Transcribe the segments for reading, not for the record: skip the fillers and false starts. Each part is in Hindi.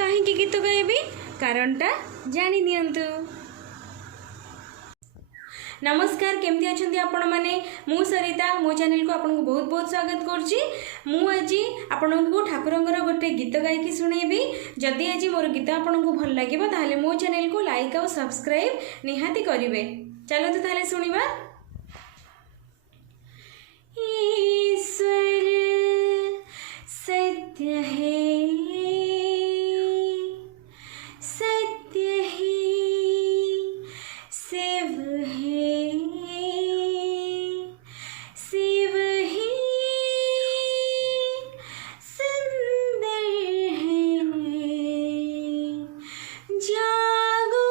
कहीं गीत गाइबी कारणटा जानी नियंतु। नमस्कार, केमती अच्छी आपण मैंने मु सरिता मो चैनल को आपको बहुत बहुत स्वागत करुच्ची। आज आपण को ठाकुरंकर गोटे गीत गायकी शुणेबी। जदि आज मोर गीत आपन को भल लगे ताहले मो चैनल को लाइक और सब्सक्राइब निहाती करेंगे। चलते ताहले शुणिबा। ईश्वर सत्य है, सत्य ही शिव है, शिव ही सुंदर है। जागो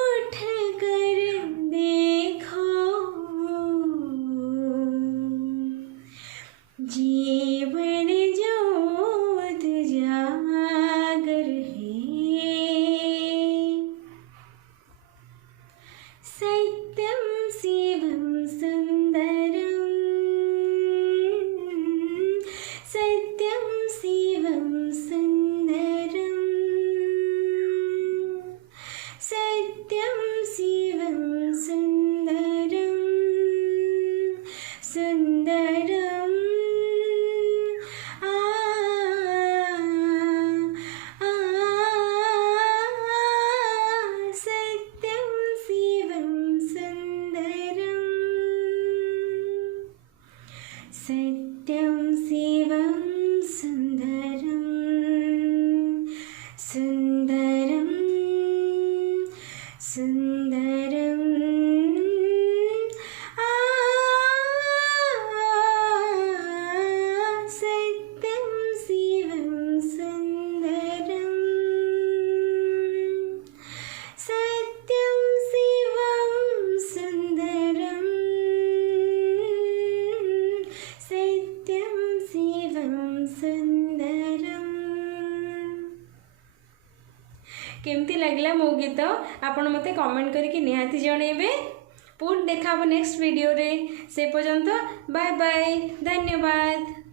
उठ कर देखो, जीवन ज्योत जागर है। सत्यम शिवम सुंदरम, सत्यम शिवम सुंदरम, सत्यम शिवम सुंदरम, सुंदरम। सत्यम शिवम सुंदरम, सत्यम शिवम सुंदरम, सुंदरम, सुंदरम। सत्यम शिवम सुंदरम, सत्यम शिवम सुंदरम, सत्यम शिवम सुंदरम। केमती लगला मो गीत आपण मते कमेंट करके निहाती जणेबे। पुट देखा नेक्स्ट वीडियो रे। से पर्यंत बाय बाय, धन्यवाद।